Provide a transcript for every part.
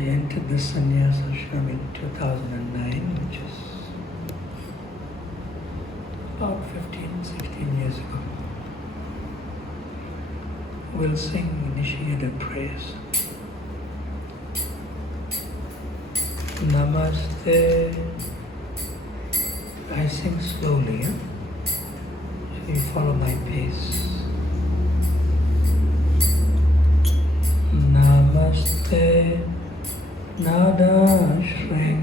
entered the sannyas ashram in 2009, which is about 15, 16 years ago. We'll sing initiated prayers. Namaste. I sing slowly, so you follow my pace. Namaste, Nada Shring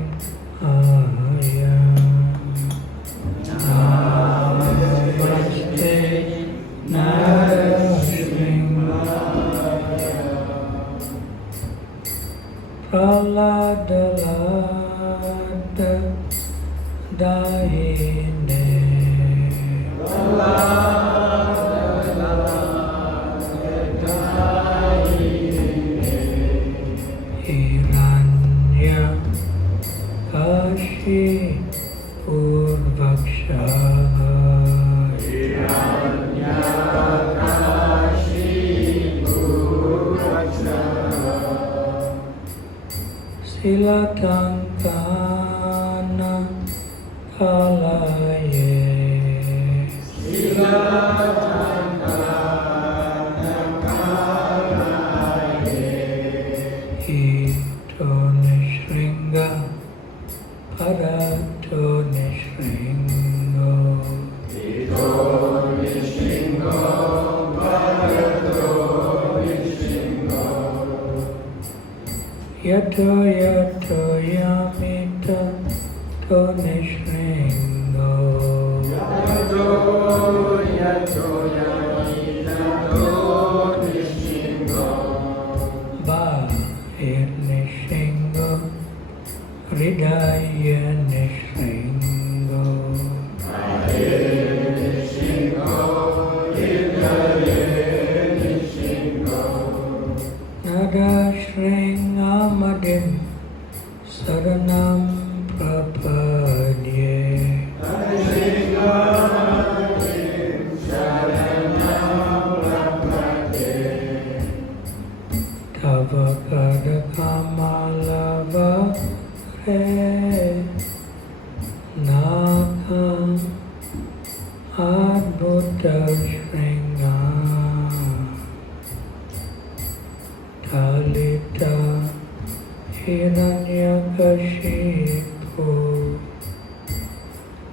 Aya. Namaste, Nada Shring Aya. Pralada Lada Dahine. Hiranya Kashi Purvaksha. Hiranya Kashi Purvaksha. Silatankana Kalaye. Silatankana Kalaye. Ito Nishringa Parato Nishringo. Ito Nishringo Parato Nishringo. Yato Yato Yamita To Nishringo. Yato Yato Yamita To Nishringo. Ba Ir Nishringo Hridaya Nishringo. Ba Ir Nishringo Hridaya Nishringo. Nada Shringamadim Saranam Prapadye. Nada Shringamadim Saranam Prapadye. Tava Kada Kamalava Re Nakam Adbhuta Shringa. Talita Hiranyakashipu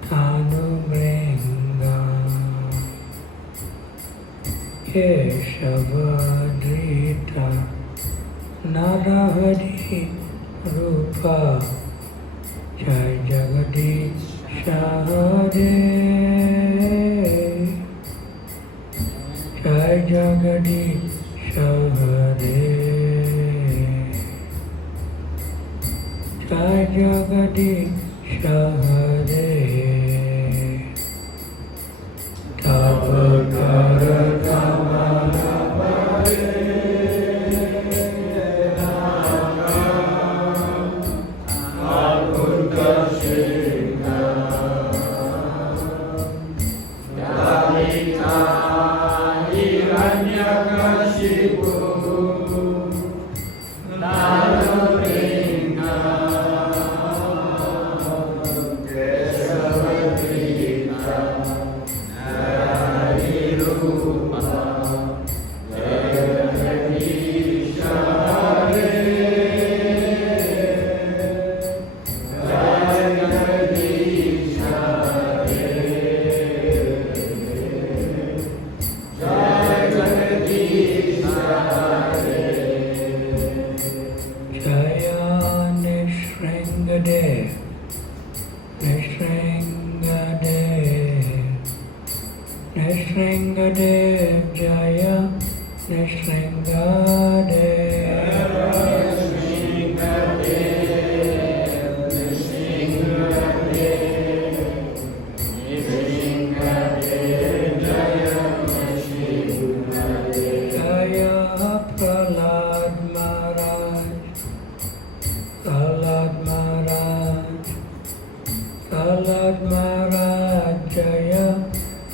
Tanumringa. Keshavadrita Narahari Rupa. Jai Jagadish Hare. Jai Jagadish Hare. Jai Jagadish Hare. Tapakara Kamalapare. Adbhuta Shringa. Dalita Hiranyakashipu Tanumringa. Keshavadrita Narahari Rupa. Jagadish Hare. Jagadish Hare. Jagadish Hare. Jaya Nishringadev. Nishringadev. Nishringadev Jaya Nishringadev. Nishringadev. Nishringadev Jaya Nishringadev. Jaya Prahlad Maharaj. Prahlad Maharaj. Prahlad Maharaj Jaya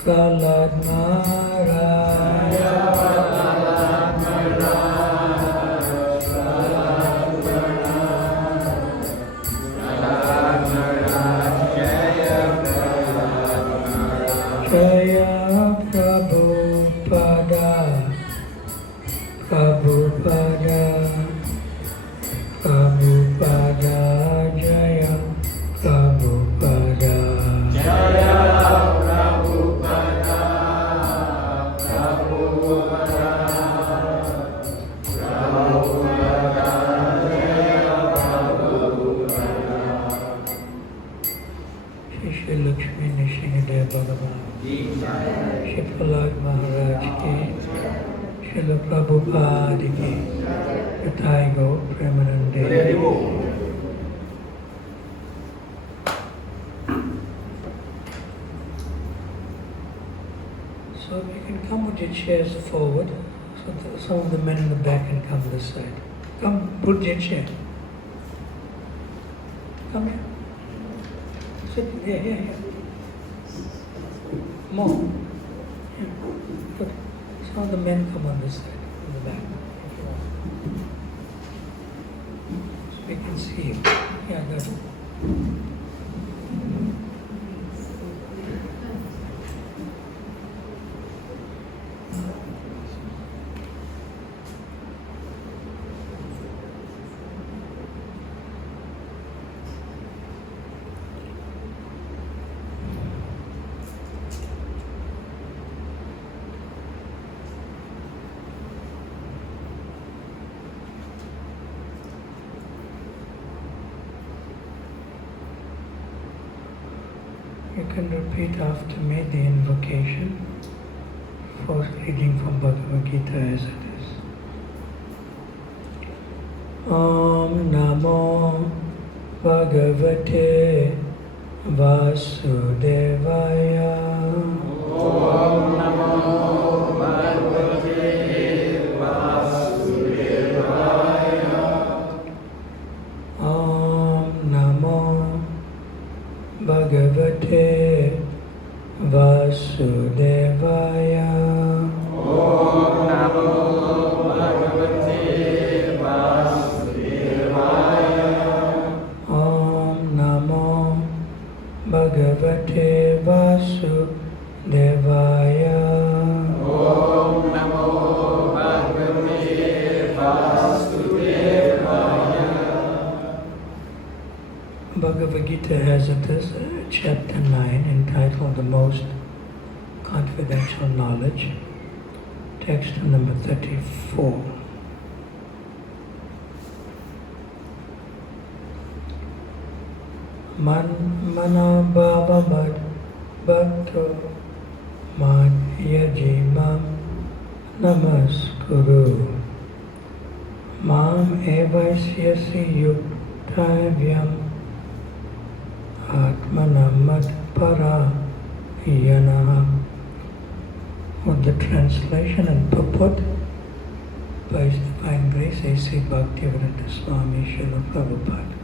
Prahlad Maharaj. Jaya Prahlad Maharaj. Prahlad Maharaj. Srila Prabhupada ki Nitai Gaura Premanande. So if you can come with your chairs forward, so that some of the men in the back can come this side. Come, put your chair. Come here. Sit here. More. Here. Put. Some of the men come on this side, in the back. So we can see you. Yeah, good. You can repeat after me the invocation for reading from Bhagavata as it is. Om Namo Bhagavate Vasudevaya. Om Namo Bhagavate Vasudevaya. Om Namo Bhagavate Vasudevaya. Om Namo Bhagavate Vasudevaya. Om Namo Bhagavate Vasudevaya. Om Namo Bhagavate Vasudevaya. Bhagavad Gita has it as chapter 9 entitled The Most Confidential Knowledge, text number 34. Mana bhava mad bhakto mad yajimam namaskuru mam evaisyasi yuktavyam Atmanamad Parayana. With the translation and purport by His Divine Grace A.C. Bhakti Swami Srila Prabhupada.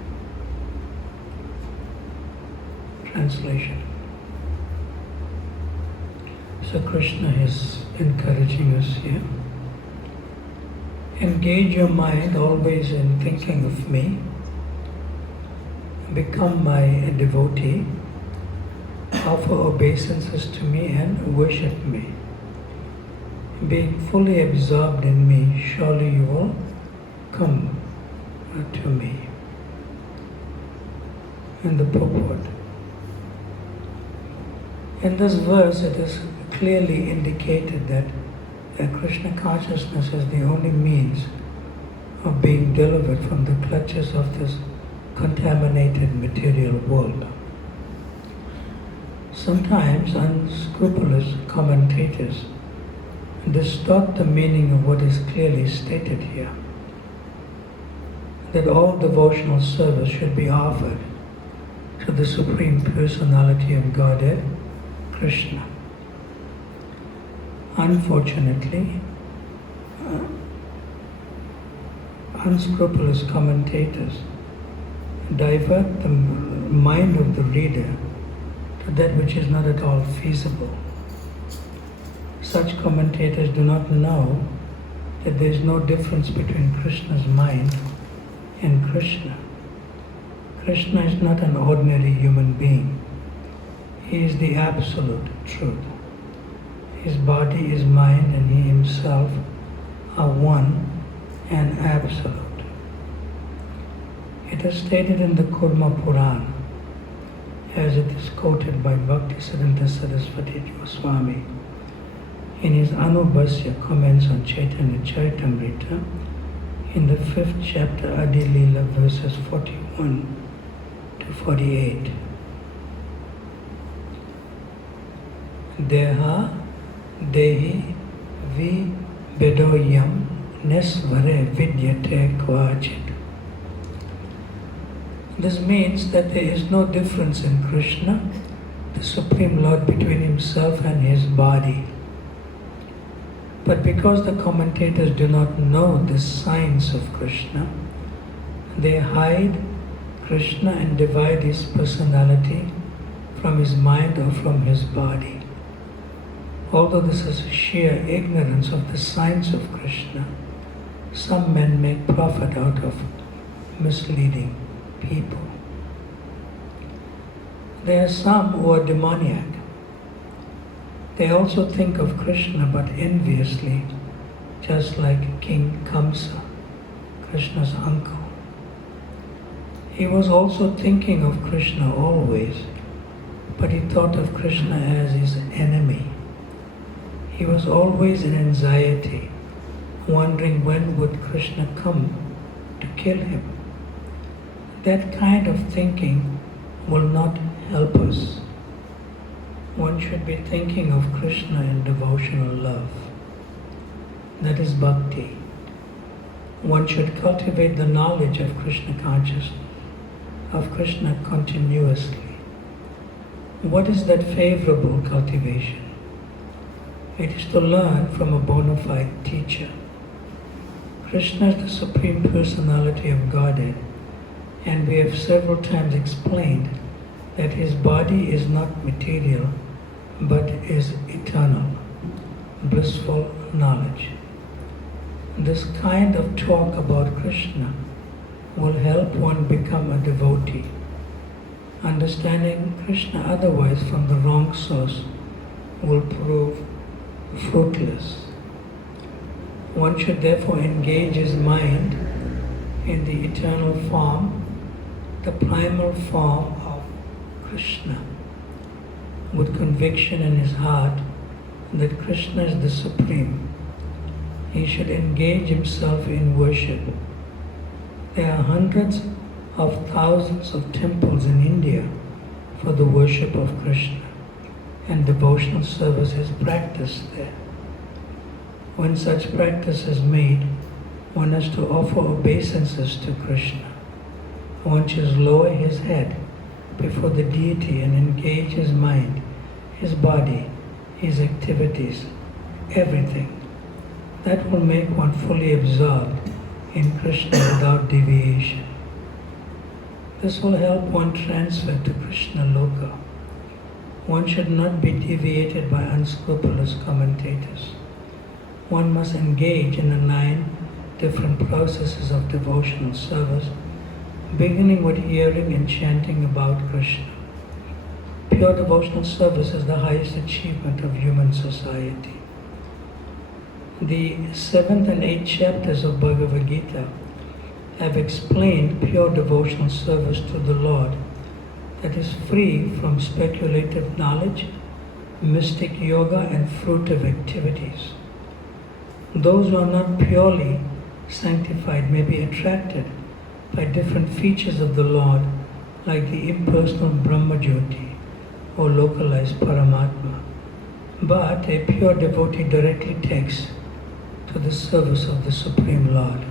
Translation. So Krishna is encouraging us here. Engage your mind always in thinking of me. Become my devotee, offer obeisances to me and worship me. Being fully absorbed in me, surely you will come to me. In the purport. In this verse, it is clearly indicated that Krishna consciousness is the only means of being delivered from the clutches of this contaminated material world. Sometimes unscrupulous commentators distort the meaning of what is clearly stated here, that all devotional service should be offered to the Supreme Personality of Godhead, Krishna. Unfortunately, unscrupulous commentators divert the mind of the reader to that which is not at all feasible. Such commentators do not know that there is no difference between Krishna's mind and Krishna. Krishna is not an ordinary human being. He is the absolute truth. His body is mind and he himself are one and absolute. It is stated in the Kurma Purana, as it is quoted by Bhakti Siddhanta Saraswati Swami in his Anubhasya comments on Chaitanya Charitamrita in the 5th chapter Adi Leela verses 41 to 48. Deha Dehi Vi bedoyam nesvare vidyate kvachit. This means that there is no difference in Krishna, the Supreme Lord, between himself and his body. But because the commentators do not know the science of Krishna, they hide Krishna and divide his personality from his mind or from his body. Although this is sheer ignorance of the science of Krishna, some men make profit out of misleading people. There are some who are demoniac. They also think of Krishna but enviously, just like King Kamsa, Krishna's uncle. He was also thinking of Krishna always, but he thought of Krishna as his enemy. He was always in anxiety, wondering when would Krishna come to kill him. That kind of thinking will not help us. One should be thinking of Krishna in devotional love. That is Bhakti. One should cultivate the knowledge of Krishna consciousness, of Krishna continuously. What is that favorable cultivation? It is to learn from a bona fide teacher. Krishna is the Supreme Personality of Godhead, and we have several times explained that his body is not material, but is eternal, blissful knowledge. This kind of talk about Krishna will help one become a devotee. Understanding Krishna otherwise from the wrong source will prove fruitless. One should therefore engage his mind in the eternal form, the primal form of Krishna, with conviction in his heart that Krishna is the Supreme. He should engage himself in worship. There are hundreds of thousands of temples in India for the worship of Krishna, and devotional service is practiced there. When such practice is made, one has to offer obeisances to Krishna. One should lower his head before the deity and engage his mind, his body, his activities, everything. That will make one fully absorbed in Krishna without deviation. This will help one transfer to Krishna Loka. One should not be deviated by unscrupulous commentators. One must engage in the 9 different processes of devotional service, beginning with hearing and chanting about Krishna. Pure devotional service is the highest achievement of human society. The 7th and 8th chapters of Bhagavad Gita have explained pure devotional service to the Lord that is free from speculative knowledge, mystic yoga, and fruitive activities. Those who are not purely sanctified may be attracted by different features of the Lord, like the impersonal Brahmajyoti or localized Paramatma. But a pure devotee directly takes to the service of the Supreme Lord.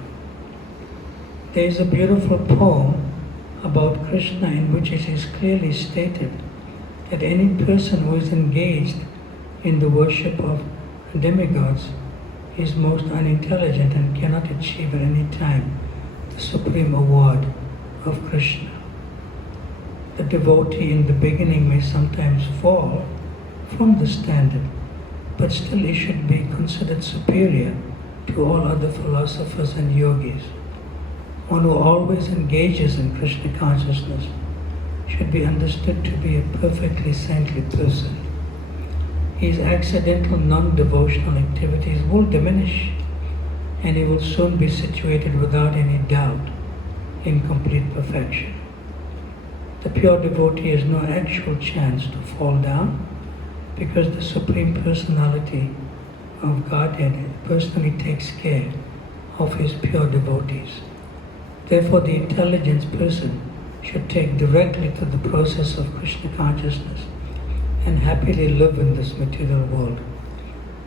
There is a beautiful poem about Krishna in which it is clearly stated that any person who is engaged in the worship of demigods is most unintelligent and cannot achieve at any time the supreme award of Krishna. The devotee in the beginning may sometimes fall from the standard, but still he should be considered superior to all other philosophers and yogis. One who always engages in Krishna consciousness should be understood to be a perfectly saintly person. His accidental non-devotional activities will diminish, and he will soon be situated without any doubt in complete perfection. The pure devotee has no actual chance to fall down because the Supreme Personality of Godhead personally takes care of his pure devotees. Therefore, the intelligent person should take directly to the process of Krishna consciousness and happily live in this material world.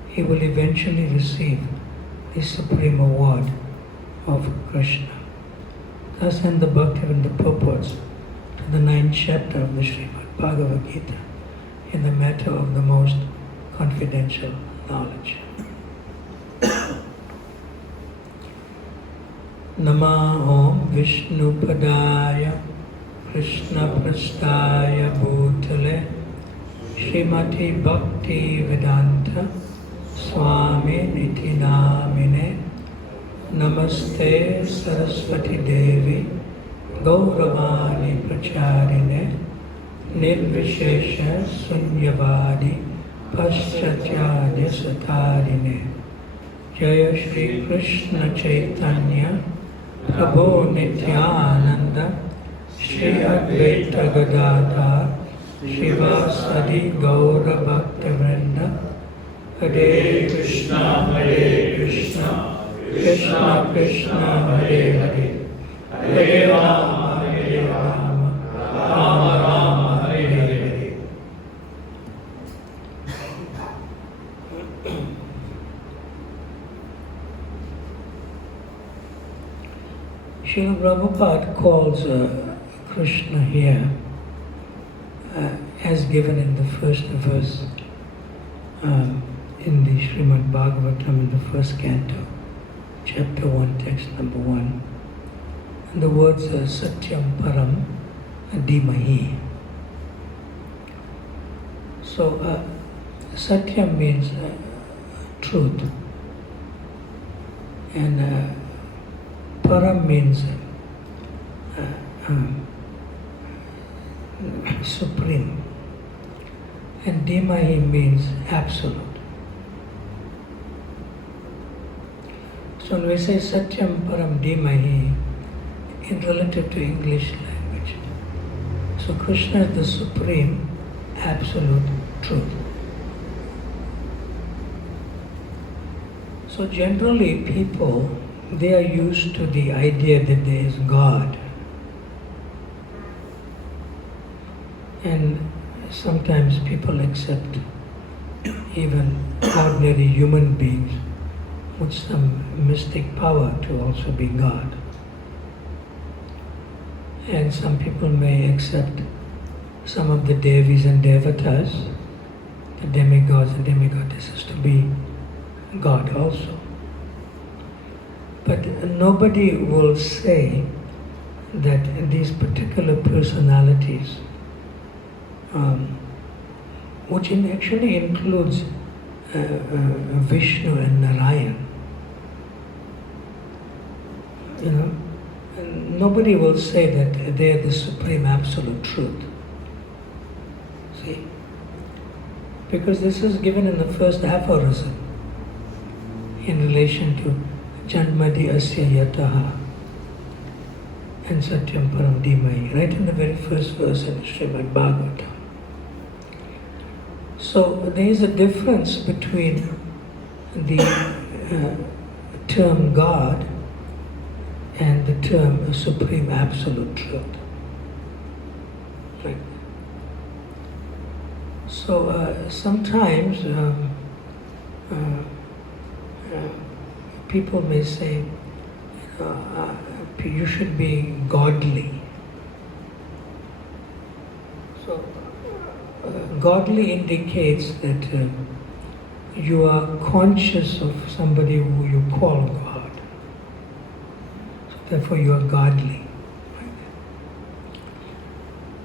He will eventually receive the supreme award of Krishna. Thus in the Bhaktivinoda purports to the 9th chapter of the Srimad Bhagavata in the matter of the most confidential knowledge. Namah Vishnu Padaya Krishna Prastaya Bhutale Srimati Bhakti Vedanta Swami Niti Namine Namaste Saraswati Devi Gauravani Pracharine Nirvishesha Sunyavadi Paschatya Satarine Jaya Shri Krishna Chaitanya Prabhu Nityananda Shri Advaita Gadadhar Shivasadi Gaura Bhakti Vrinda Hare Krishna Krishna Krishna Hare Hare Hare Rama Rama Rama Hare Hare. Srila Prabhupada calls Krishna here as given in the first verse in the Srimad Bhagavatam in the first canto, chapter 1, text number 1. And the words are Satyam Param Dhimahi. So Satyam means truth, and Param means supreme, and Dhimahi means absolute. So when we say Satyam Param Dhimahi in relative to English language, so Krishna is the supreme absolute truth. So generally people, they are used to the idea that there is God. And sometimes people accept even ordinary human beings with some mystic power to also be God. And some people may accept some of the Devis and Devatas, the demigods and demigoddesses, to be God also. But nobody will say that these particular personalities, which actually includes Vishnu and Narayan, nobody will say that they are the supreme absolute truth. See? Because this is given in the first aphorism in relation to Janmadi Asya Yataha and Satyam Param Dhimahi, right in the very first verse in Srimad Bhagavatam. So there is a difference between the term God and the term Supreme Absolute Truth. Right? So sometimes people may say, you should be godly. So godly indicates that you are conscious of somebody who you call God. So therefore you are godly.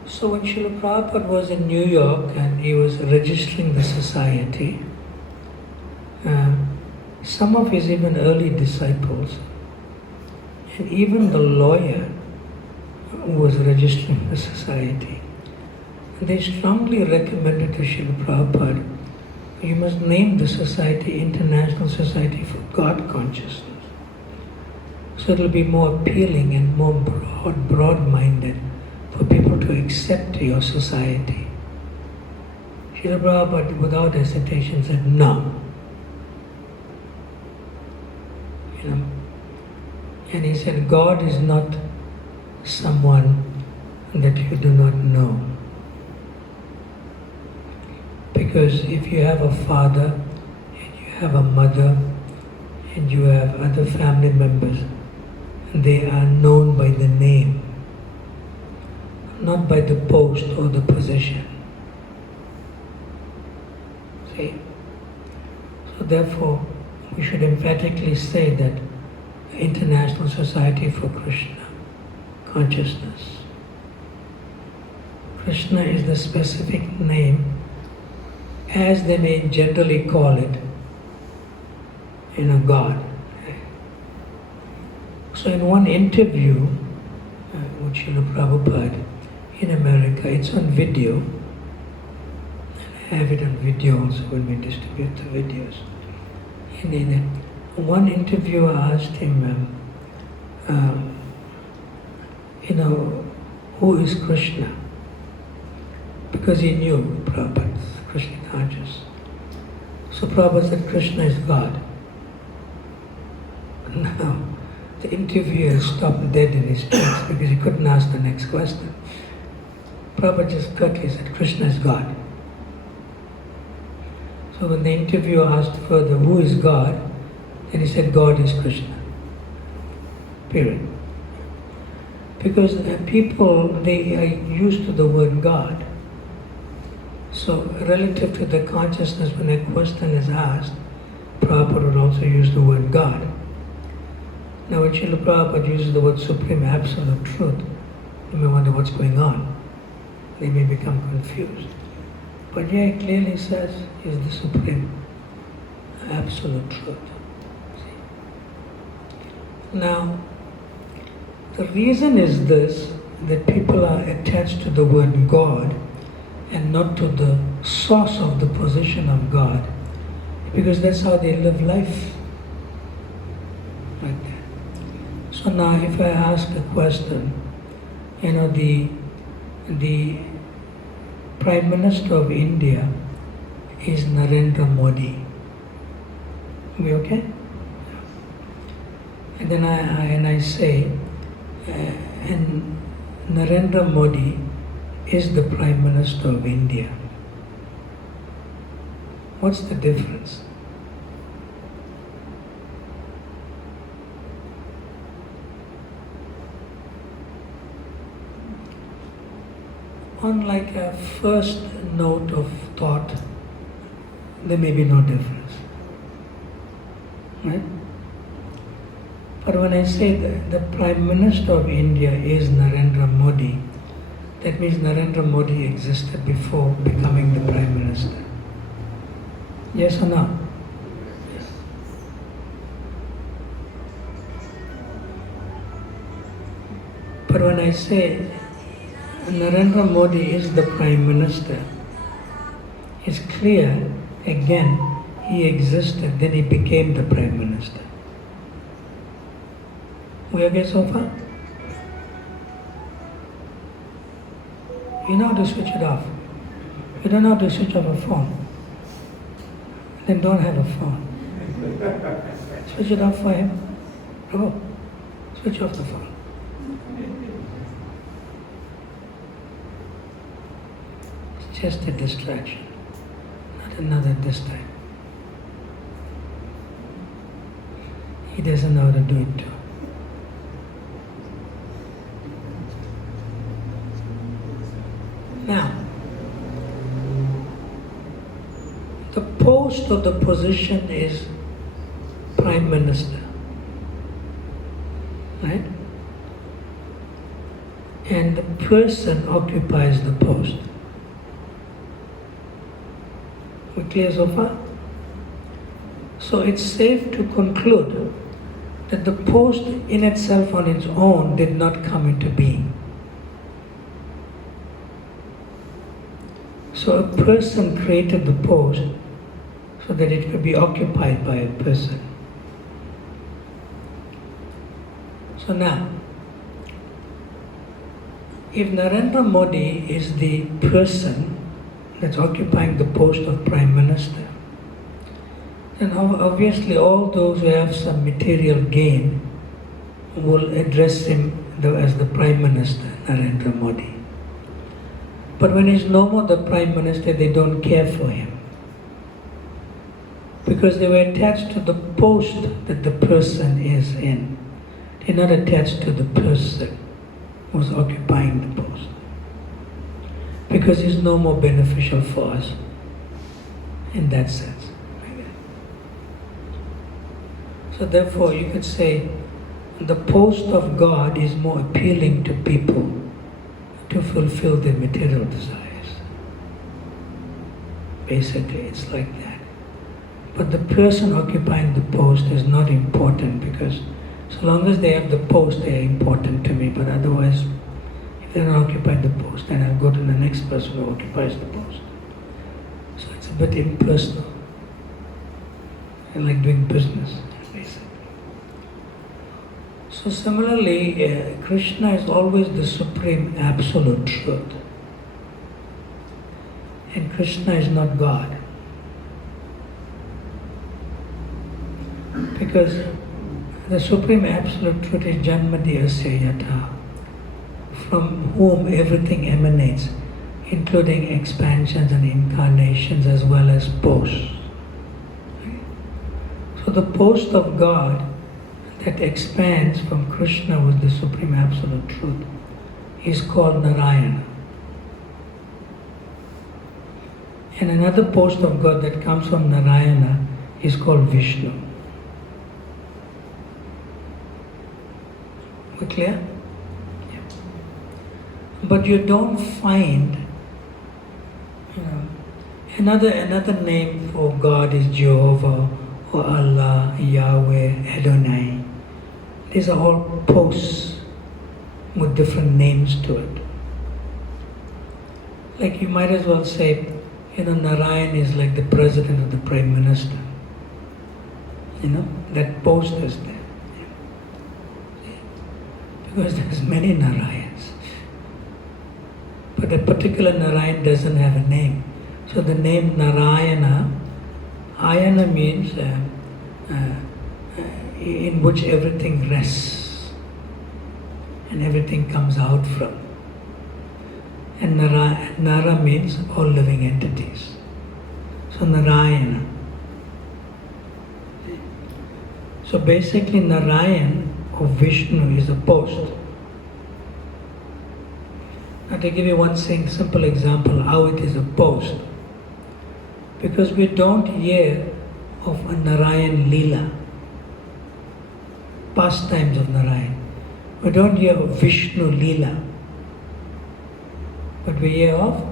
So when Srila Prabhupada was in New York and he was registering the society, some of his even early disciples, and even the lawyer who was registering the society, they strongly recommended to Srila Prabhupada, you must name the society International Society for God Consciousness. So it will be more appealing and more broad-minded for people to accept your society. Srila Prabhupada, without hesitation, said no. And he said, God is not someone that you do not know. Because if you have a father, and you have a mother, and you have other family members, and they are known by the name, not by the post or the position. See? So therefore, we should emphatically say that the International Society for Krishna Consciousness. Krishna is the specific name, as they may generally call it, God. So in one interview with Srila Prabhupada in America, it's on video. I have it on video also when we distribute the videos. And in one interviewer asked him, who is Krishna? Because he knew Prabhupada, Krishna conscious. So Prabhupada said, Krishna is God. Now, the interviewer stopped dead in his tracks because he couldn't ask the next question. Prabhupada just curtly said, Krishna is God. So when the interviewer asked further, who is God? Then he said, God is Krishna. Period. Because people, they are used to the word God. So relative to the consciousness, when a question is asked, Prabhupada would also use the word God. Now when Srila Prabhupada uses the word Supreme Absolute Truth, you may wonder what's going on. They may become confused. But here it clearly says he is the Supreme Absolute Truth. See? Now, the reason is this, that people are attached to the word God and not to the source of the position of God, because that's how they live life. Like that. So now if I ask a question, the Prime Minister of India is Narendra Modi. We okay? And then I say, and Narendra Modi is the Prime Minister of India. What's the difference? On like a first note of thought, there may be no difference. Right? But when I say that the Prime Minister of India is Narendra Modi, that means Narendra Modi existed before becoming the Prime Minister. Yes or no? Yes. But when I say Narendra Modi is the Prime Minister, it's clear, again, he existed, then he became the Prime Minister. We okay so far? You know how to switch it off. You don't know how to switch off a phone. Then don't have a phone. Switch it off for him. Prabhu, switch off the phone. It's just a distraction, not another this time. He doesn't know how to do it too. Now, the post or the position is Prime Minister, right? And the person occupies the post. We clear so far? So it's safe to conclude that the post in itself on its own did not come into being. So a person created the post so that it could be occupied by a person. So now, if Narendra Modi is the person that's occupying the post of Prime Minister, then obviously all those who have some material gain will address him as the Prime Minister, Narendra Modi. But when he's no more the Prime Minister, they don't care for him. Because they were attached to the post that the person is in. They're not attached to the person who's occupying the post. Because it's no more beneficial for us in that sense. So therefore you could say the post of God is more appealing to people to fulfill their material desires. Basically, it's like that. But the person occupying the post is not important, because so long as they have the post, they are important to me. But otherwise, if they don't occupy the post, then I'll go to the next person who occupies the post. So it's a bit impersonal. And like doing business, basically. So similarly, Krishna is always the supreme absolute truth. And Krishna is not God. Because the supreme absolute truth is Janmati Asya Yatha, from whom everything emanates, including expansions and incarnations as well as posts. So the post of God that expands from Krishna with the supreme absolute truth is called Narayana. And another post of God that comes from Narayana is called Vishnu. We clear? Yeah. But you don't find, another name for God is Jehovah or Allah, Yahweh, Adonai. These are all posts with different names to it. Like you might as well say, Narayan is like the president of the prime minister. That post is there. Because there's many Narayans. But a particular Narayan doesn't have a name. So the name Narayana, Ayana means in which everything rests and everything comes out from. And Nara means all living entities. So Narayana. So basically Narayan or Vishnu is a post. Now to give you one simple example how it is a post. Because we don't hear of a Narayan Leela, pastimes of Narayan. We don't hear of Vishnu Leela. But we hear of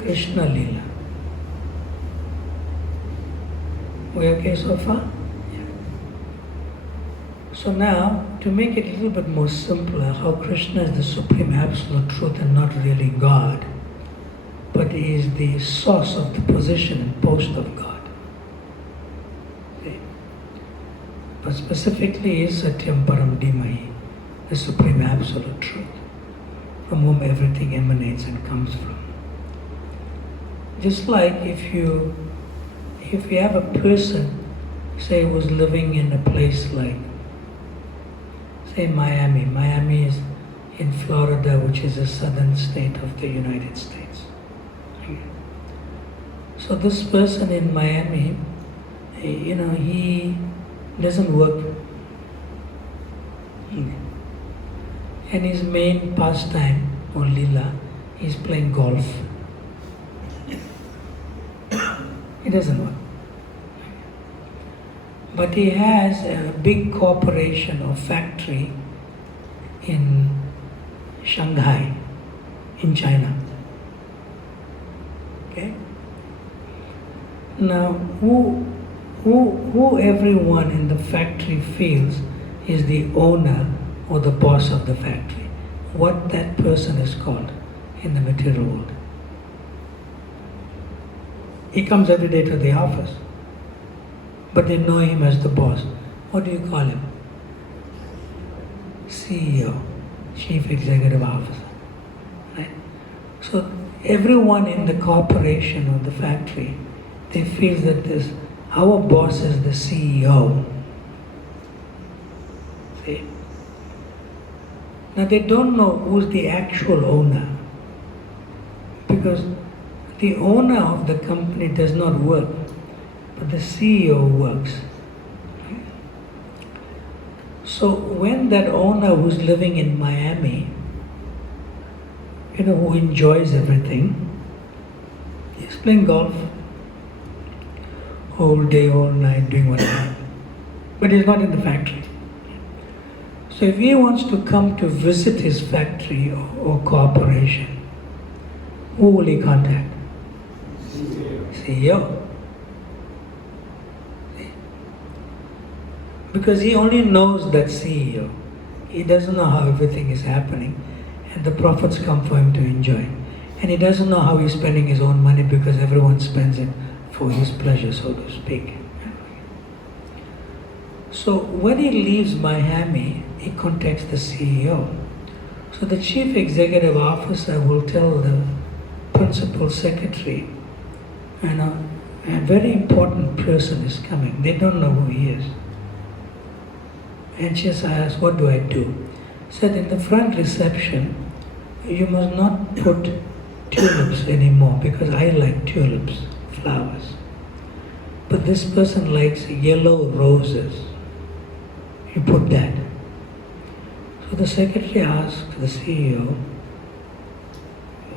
Krishna Leela. We okay so far? Yeah. So now, to make it a little bit more simpler, how Krishna is the supreme absolute truth and not really God, but he is the source of the position and post of God. Okay. But specifically he is Satyam Param Dhimahi, the supreme absolute truth, from whom everything emanates and comes from. Just like if you have a person, say, who's living in a place like, say, Miami. Miami is in Florida, which is a southern state of the United States. So this person in Miami, he doesn't work. And his main pastime, or lila, is playing golf. He doesn't work. But he has a big corporation or factory in Shanghai, in China. Okay? Now, who everyone in the factory feels is the owner or the boss of the factory, what that person is called in the material world. He comes every day to the office, but they know him as the boss. What do you call him? CEO, Chief Executive Officer. Right? So everyone in the corporation or the factory, they feel that our boss is the CEO. See? Now they don't know who's the actual owner, because the owner of the company does not work, but the CEO works. So when that owner who's living in Miami, who enjoys everything, he's playing golf all day, all night, doing whatever. But he's not in the factory. So if he wants to come to visit his factory or corporation, who will he contact? CEO. Because he only knows that CEO. He doesn't know how everything is happening, and the profits come for him to enjoy. And he doesn't know how he's spending his own money because everyone spends it for his pleasure, so to speak. So when he leaves Miami, he contacts the CEO. So the chief executive officer will tell the principal secretary, a very important person is coming. They don't know who he is. And she asks, what do I do? Said, in the front reception, you must not put tulips anymore because I like tulips, flowers. But this person likes yellow roses. You put that. So the secretary asks the CEO,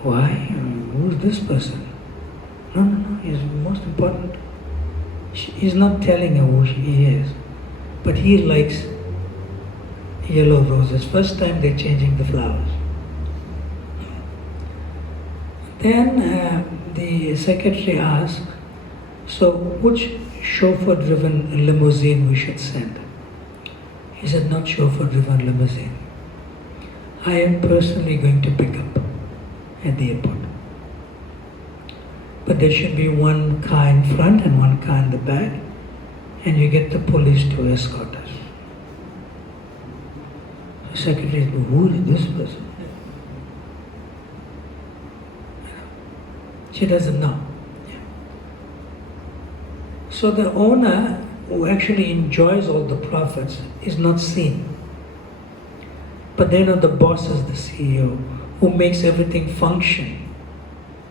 why? Who's this person? No, he's most important. He's not telling her who he is, but he likes yellow roses. First time they're changing the flowers. Then the secretary asks, so which chauffeur-driven limousine we should send? He said, not chauffeur-driven limousine. I am personally going to pick up at the airport. But there should be one car in front and one car in the back, and you get the police to escort us. The secretary said, who is this person? She doesn't know. So the owner, who actually enjoys all the profits, is not seen. But then the boss is the CEO, who makes everything function.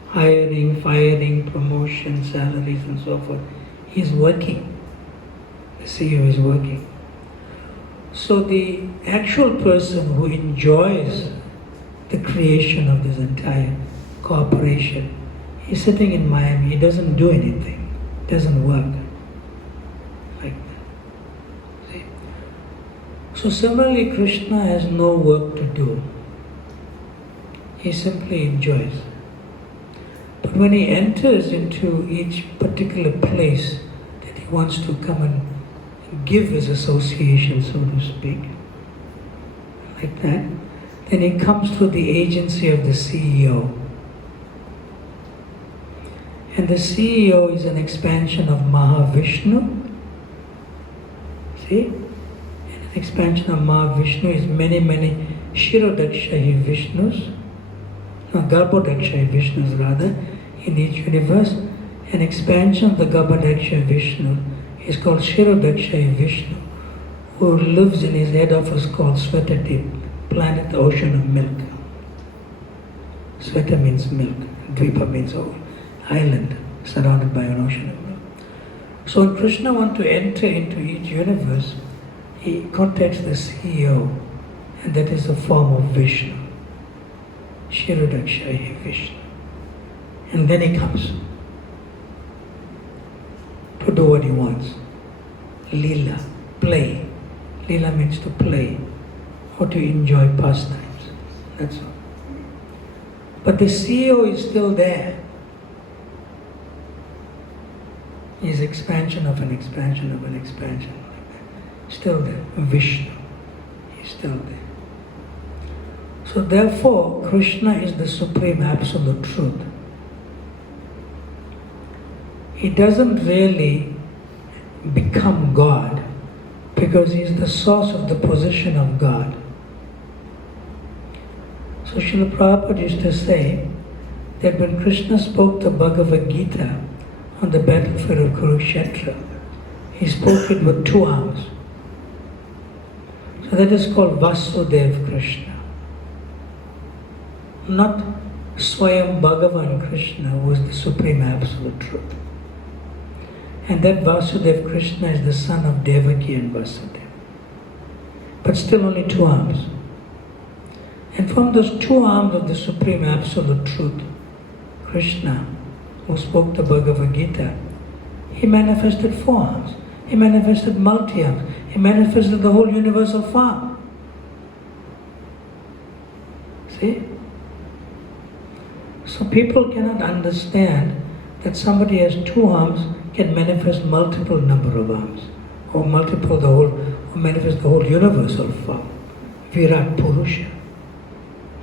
Hiring, firing, promotion, salaries and so forth. He's working. The CEO is working. So the actual person who enjoys the creation of this entire corporation, he's sitting in Miami, he doesn't do anything, doesn't work. Like that. See? So similarly, Krishna has no work to do. He simply enjoys. But when he enters into each particular place that he wants to come and give his association, so to speak, like that, then he comes through the agency of the CEO. And the CEO is an expansion of Mahavishnu. See? And an expansion of Mahavishnu is many Shirodakshayi Vishnus, Garbhodakshayi Vishnus rather, in each universe. An expansion of the Garbhodakshayi Vishnu is called Shirodakshayi Vishnu, who lives in his head office called Svetadip, planet the ocean of milk. Sveta means milk, Dvipa means island surrounded by an ocean of milk. So when Krishna wants to enter into each universe, he contacts the CEO, and that is the form of Vishnu. Shirodakshayi Vishnu. And then he comes to do what he wants. Leela, play. Leela means to play or to enjoy pastimes. That's all. But the CEO is still there. He's expansion of an expansion of an expansion. Still there. Vishnu. He's still there. So therefore, Krishna is the supreme absolute truth. He doesn't really become God because he is the source of the position of God. So Srila Prabhupada used to say that when Krishna spoke the Bhagavad Gita on the battlefield of Kurukshetra, he spoke it with two arms. So that is called Vasudeva Krishna. Not Swayam Bhagavan Krishna, who is the supreme absolute truth. And that Vasudeva Krishna is the son of Devaki and Vasudeva. but still only two arms. And from those two arms of the Supreme Absolute Truth, Krishna, who spoke the Bhagavad Gita, he manifested four arms. He manifested multi-arms. He manifested the whole universal form. See? So people cannot understand that somebody has two arms can manifest multiple number of arms, or manifest the whole universal form. Virat Purusha.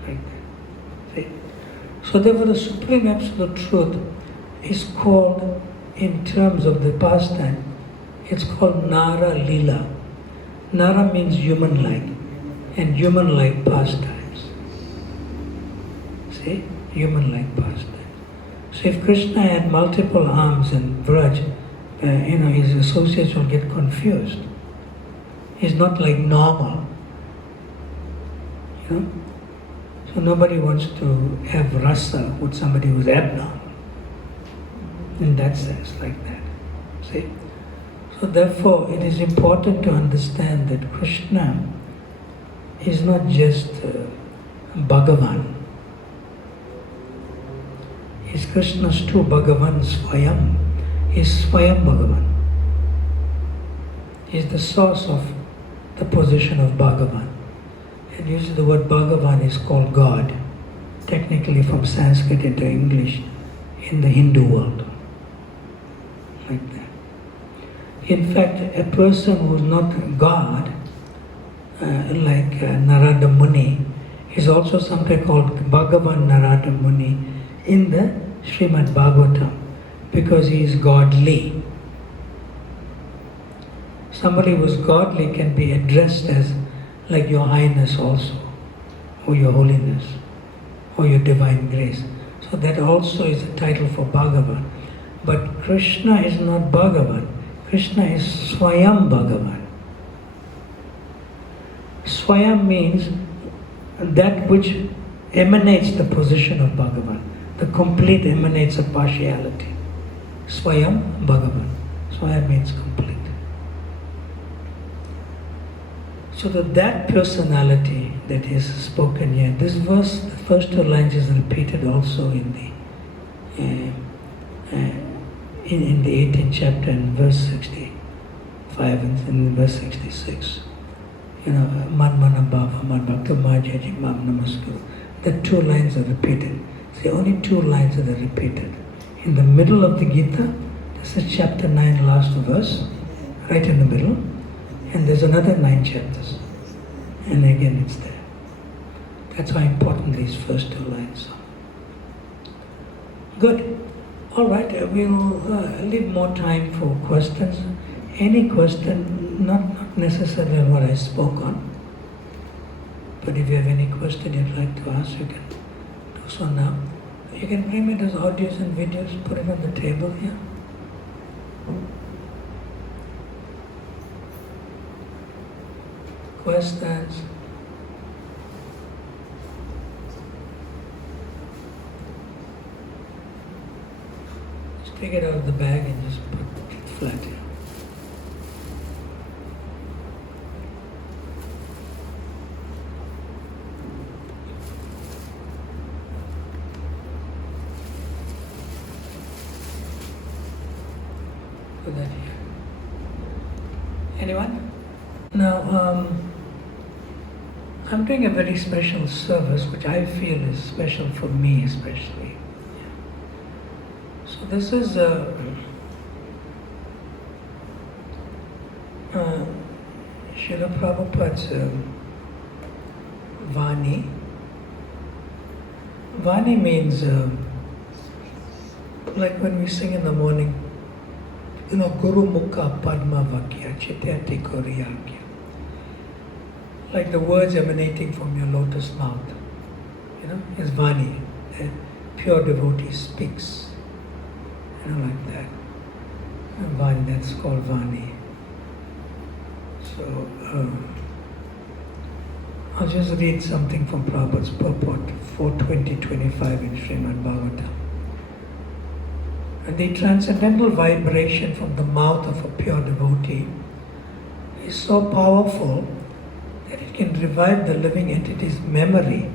Like that. See? So therefore the Supreme Absolute Truth is called, in terms of the pastime, it's called Nara Lila. Nara means human-like, and human-like pastimes. See? Human-like pastimes. So if Krishna had multiple arms and Braj, his associates will get confused. He's not like normal. So nobody wants to have rasa with somebody who's abnormal. In that sense, like that. See? So therefore, it is important to understand that Krishna is not just Bhagavan. Is Krishna's too. Bhagavan Swayam is Swayam Bhagavan. He is the source of the position of Bhagavan. And usually the word Bhagavan is called God, technically from Sanskrit into English in the Hindu world. Like that. In fact, a person who is not God, like Narada Muni, is also sometimes called Bhagavan Narada Muni in the Srimad Bhagavatam, because he is godly. Somebody who is godly can be addressed as like Your Highness also, or Your Holiness, or Your Divine Grace. So that also is a title for Bhagavan. But Krishna is not Bhagavan. Krishna is Swayam Bhagavan. Swayam means that which emanates the position of Bhagavan. The complete emanates of partiality. Swayam Bhagavan. Swayam means complete. So that personality that is spoken here, this verse, the first two lines is repeated also in the 18th chapter in verse 65 and in verse 66. Man mana bhava, man bhakta majaji, mam namaskuru. The two lines are repeated. The only two lines that are repeated. In the middle of the Gita, this is chapter 9, last verse, right in the middle, and there's another 9 chapters. And again it's there. That's how important these first two lines are. Good. All right, we'll leave more time for questions. Any question, not necessarily on what I spoke on, but if you have any question you'd like to ask, you can do so now. You can bring me those audios and videos, put it on the table here. Questions? Just take it out of the bag and just put it flat here. Put that here. Anyone? Now, I'm doing a very special service, which I feel is special for me especially. So this is Srila Prabhupada's Vani. Vani means, like when we sing in the morning, Guru Mukha Padma Vakya Chityati Koriyakya. Like the words emanating from your lotus mouth, is Vani. A pure devotee speaks, like that. And Vani, that's called Vani. So, I'll just read something from Prabhupada's purport, 4:20-25 in Srimad Bhagavata. And the transcendental vibration from the mouth of a pure devotee is so powerful that it can revive the living entity's memory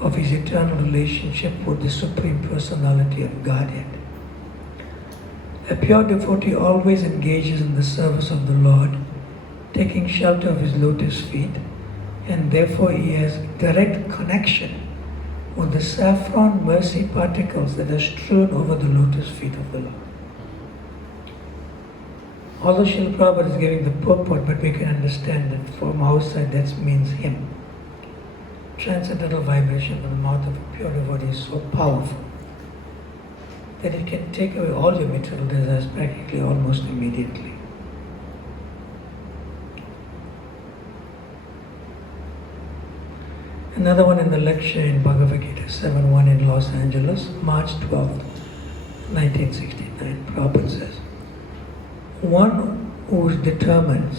of his eternal relationship with the Supreme Personality of Godhead. A pure devotee always engages in the service of the Lord, taking shelter of his lotus feet, and therefore he has direct connection with the saffron mercy particles that are strewn over the lotus feet of the Lord. Although Srila Prabhupada is giving the purport, but we can understand that from outside that means him. Transcendental vibration from the mouth of a pure devotee is so powerful that it can take away all your material desires practically almost immediately. Another one in the lecture in Bhagavad Gita 7.1 in Los Angeles, March 12th, 1969, Prabhupada says, one who is determined,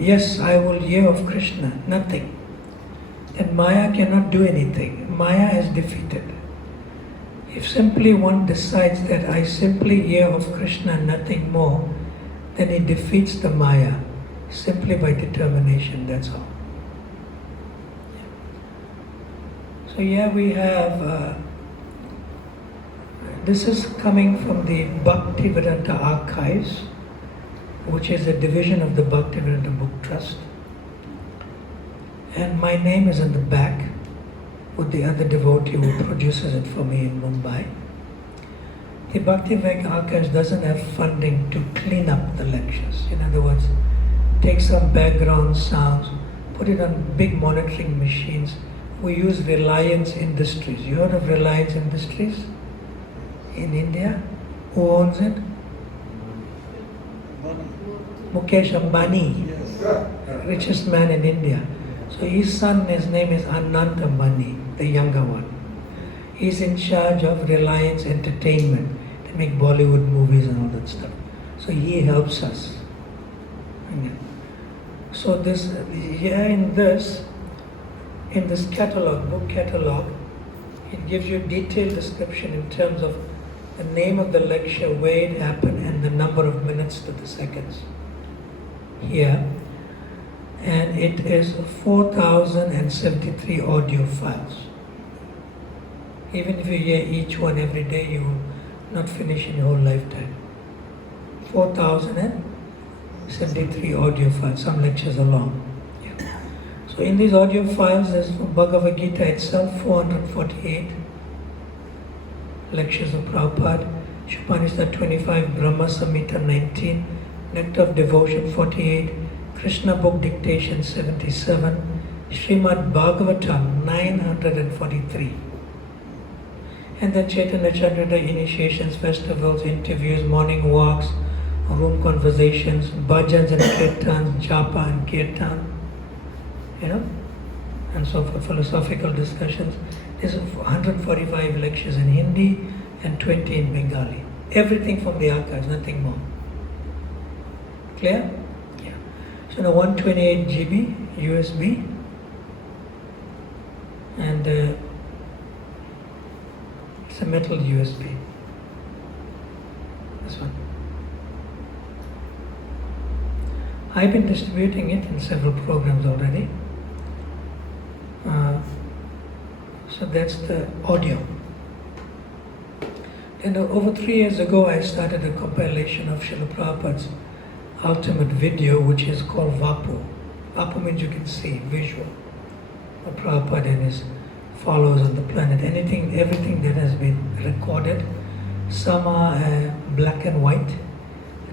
yes, I will hear of Krishna, nothing. And Maya cannot do anything. Maya is defeated. If simply one decides that I simply hear of Krishna, nothing more, then he defeats the Maya simply by determination, that's all. So here we have, this is coming from the Bhakti Vedanta Archives, which is a division of the Bhakti Vedanta Book Trust. And my name is in the back with the other devotee who produces it for me in Mumbai. The Bhakti Vedanta Archives doesn't have funding to clean up the lectures. In other words, take some background sounds, put it on big monitoring machines. We use Reliance Industries. You heard of Reliance Industries in India? Who owns it? Mukesh Ambani, richest man in India. So his son, his name is Anant Ambani, the younger one. He's in charge of Reliance Entertainment. They make Bollywood movies and all that stuff. So he helps us. So this, here in this catalog, book catalog, it gives you a detailed description in terms of the name of the lecture, where it happened, and the number of minutes to the seconds. Here, and it is 4,073 audio files. Even if you hear each one every day, you will not finish in your whole lifetime. 4,073 audio files, some lectures are long. So in these audio files, there's Bhagavad Gita itself, 448 lectures of Prabhupada, Upanishad 25, Brahma Samhita 19, Nectar of Devotion 48, Krishna Book Dictation 77, Srimad Bhagavatam 943. And then Chaitanya Chandra initiations, festivals, interviews, morning walks, room conversations, bhajans and kirtans, japa and kirtan. And so for philosophical discussions. There's 145 lectures in Hindi and 20 in Bengali. Everything from the archives, nothing more. Clear? Yeah. So now 128 GB USB and it's a metal USB. This one. I've been distributing it in several programs already. So that's the audio. And over 3 years ago, I started a compilation of Srila Prabhupada's ultimate video, which is called Vapu. Vapu means you can see, visual. Of Prabhupada and his followers on the planet. Everything that has been recorded. Some are black and white,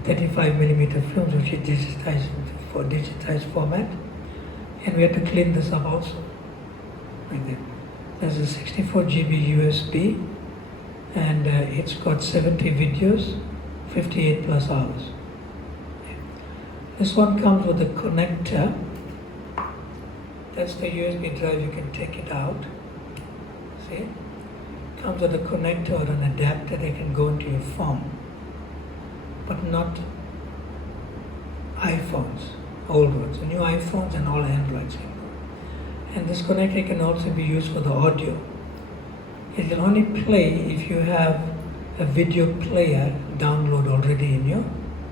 35mm films, which is digitized for digitized format. And we had to clean this up also. Like that. There's a 64 GB USB, and it's got 70 videos, 58 plus hours. This one comes with a connector. That's the USB drive, you can take it out. See? Comes with a connector or an adapter that can go into your phone. But not iPhones, old ones. The new iPhones and all Androids can go. And this connector can also be used for the audio. It will only play if you have a video player download already in your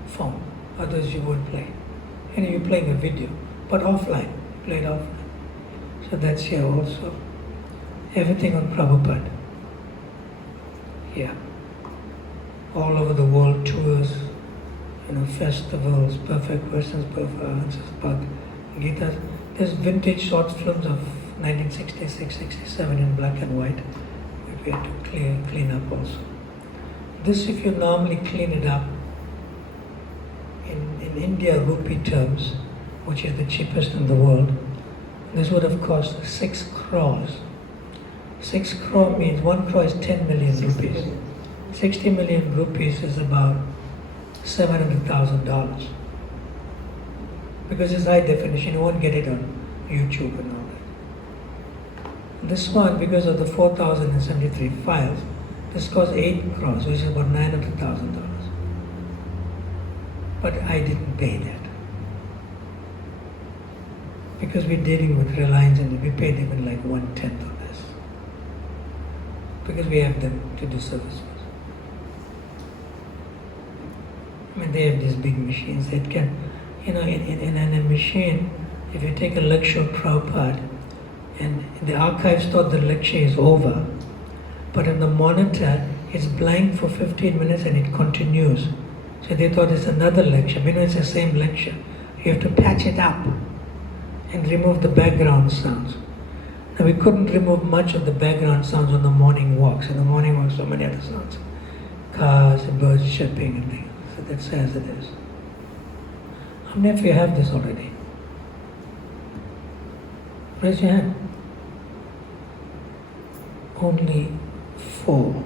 phone. Otherwise you won't play. And you're playing a video. but offline, played offline. So that's here also. Everything on Prabhupada. Yeah. All over the world, tours, festivals, perfect questions, perfect answers, Bhagavata. There's vintage short films of 1966, 67 in black and white that we had to clean up also. This, if you normally clean it up, in India rupee terms, which is the cheapest in the world, this would have cost 6 crores. 6 crore means 1 crore is 10 million rupees. 60 million rupees is about $700,000. Because it's high definition, you won't get it on YouTube and all that. This one, because of the 4,073 files, this cost 8 crores, which is about $900,000. But I didn't pay that. Because we're dealing with Reliance and we paid even like 1/10 of this. Because we have them to do services. I mean, they have these big machines that can, in a machine, if you take a lecture of Prabhupada, and the archives thought the lecture is over, but on the monitor, it's blank for 15 minutes and it continues. So they thought it's another lecture. It's the same lecture. You have to patch it up and remove the background sounds. Now we couldn't remove much of the background sounds on the morning walks. In the morning walks, so many other sounds. Cars and birds chirping and things. So that's as it is. How many of you have this already? Raise your hand. Only 4.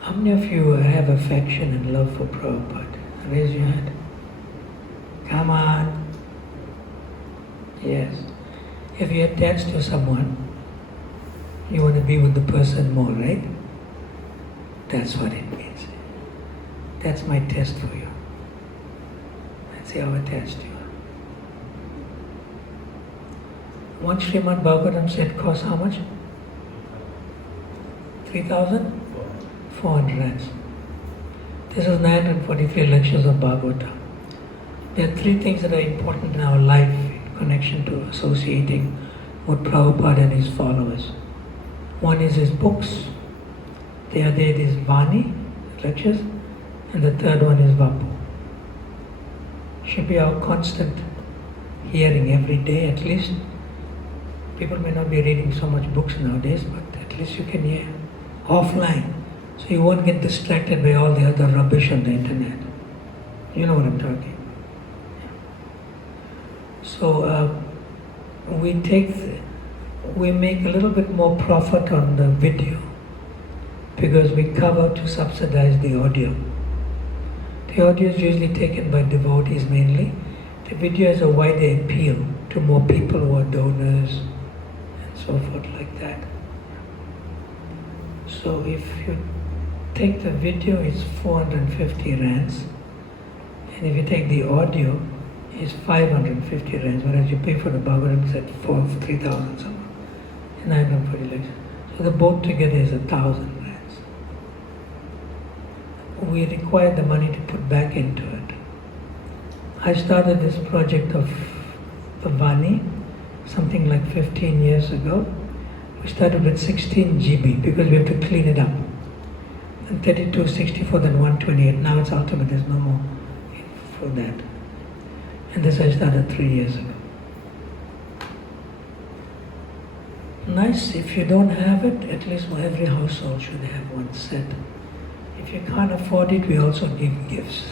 How many of you have affection and love for Prabhupada? Raise your hand. Come on. Yes. If you're attached to someone, you want to be with the person more, right? That's what it means. That's my test for you. Let's see how attached you are. One Srimad Bhagavatam set costs how much? 3,400 rands. This is 943 lectures of Bhagavata. There are 3 things that are important in our life in connection to associating with Prabhupada and his followers. One is his books. The other is Vani, lectures. And the third one is Vapu. Should be our constant hearing every day at least. People may not be reading so much books nowadays, but at least you can hear offline. So you won't get distracted by all the other rubbish on the internet. You know what I'm talking. So we make a little bit more profit on the video because we cover to subsidize the audio. The audio is usually taken by devotees mainly. The video has a wider appeal to more people who are donors and so forth like that. So if you take the video, it's 450 rands. And if you take the audio, it's 550 rands. Whereas you pay for the Bhagavatam, it's at 3,000 something. And 940 lectures. So the both together is 1,000 rands. We require the money to put back into it. I started this project of the Vani something like 15 years ago. We started with 16 GB because we have to clean it up. And 32, 64, then 128. Now it's ultimate, there's no more for that. And this I started 3 years ago. Nice, if you don't have it, at least every household should have one set. If you can't afford it, we also give gifts.